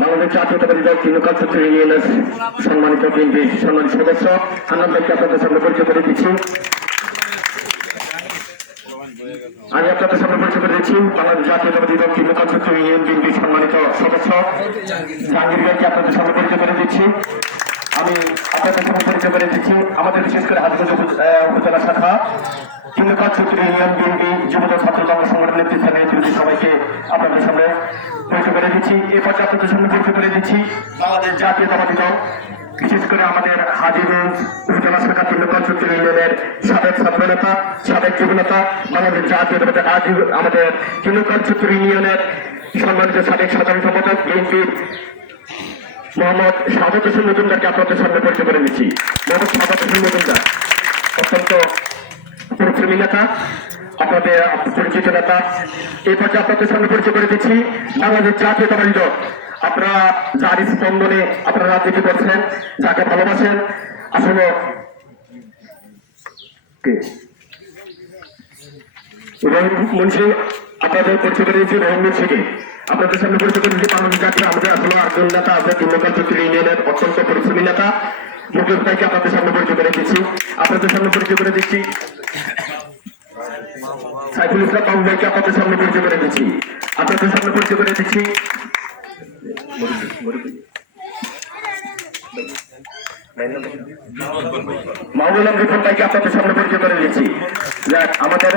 বাংলাদেশ জাতীয়তাবাদী দল তৃণমূল সদস্য। আনন্দ ভাইকে আপনাদের সামনে পরিচয় করে দিচ্ছি। আমি আপনাদের সামনে পরিচয় করে দিচ্ছি। বাংলাদেশ জাতীয়তাবাদী দল তৃণমূল ইউনিয়ন বিএনপি সম্মানিত সদস্য। জাহাঙ্গীর ভাইকে আপনাদের সামনে করে দিচ্ছি। আমি আপনাদের পরিচয় করে দিচ্ছি আমাদের বিশেষ করে হাজগঞ্জ উপজেলা শাখা। তৃণমূল ইউনিয়ন বিএনপি যুবদল ছাত্র দল সংগঠন নেতৃত্বে সবাইকে আপনাদের সামনে করে দিচ্ছি এই পর্যায়ে আপনাদের পরিচয় করে দিচ্ছি বাংলাদেশ জাতীয়তাবাদী দল বিশেষ করে আমাদের হাজিগঞ্জ উপজেলা শাখা ছাত্র ইউনিয়নের সাবেক ছাত্র নেতা সাবেক যুব নেতা বাংলাদেশ জাতীয়তাবাদী আজ আমাদের ছাত্র ইউনিয়নের সম্মানিত সাবেক সাধারণ সম্পাদক বিএনপির মোহাম্মদ সাদত হোসেন মজুমদারকে আপনাদের সামনে পরিচয় করে দিচ্ছি। মোহাম্মদ সাদত হোসেন মজুমদার, অত্যন্ত পরিশ্রমী নেতা আপনাদের পরিচিত নেতা। এই পর্যায়ে আপনাদের সামনে পরিচয় করে দিচ্ছি বাংলাদেশ জাতীয়তাবাদী দল আপনারা যার স্পন্দনে আপনারা রাজনীতি করছেন, যাকে ভালোবাসেন, আসলে? রহিম মুন্সি, আপনাদের পরিচয় করে দিচ্ছি রহিম মুন্সিকে। আপনাদের সামনে পরিচয় করে দিচ্ছি বাংলাদেশ জাতীয়, আমাদের আসলে একজন নেতা আছে তৃণমূল চৌধুরী ইউনিয়নের অত্যন্ত পরিশ্রমী নেতা। মুকেশ ভাইকে আপনাদের সামনে পরিচয় করে দিচ্ছি। আপনাদের সামনে পরিচয় করে দিচ্ছি সাইফুল ইসলাম বাবু ভাইকে আপনাদের সামনে পরিচয় করে দিচ্ছি। আপনাদের সামনে পরিচয় করে দিচ্ছি। মাহবুল রিফন ভাইকে আপনাদের সামনে পরিচয় করে আমাদের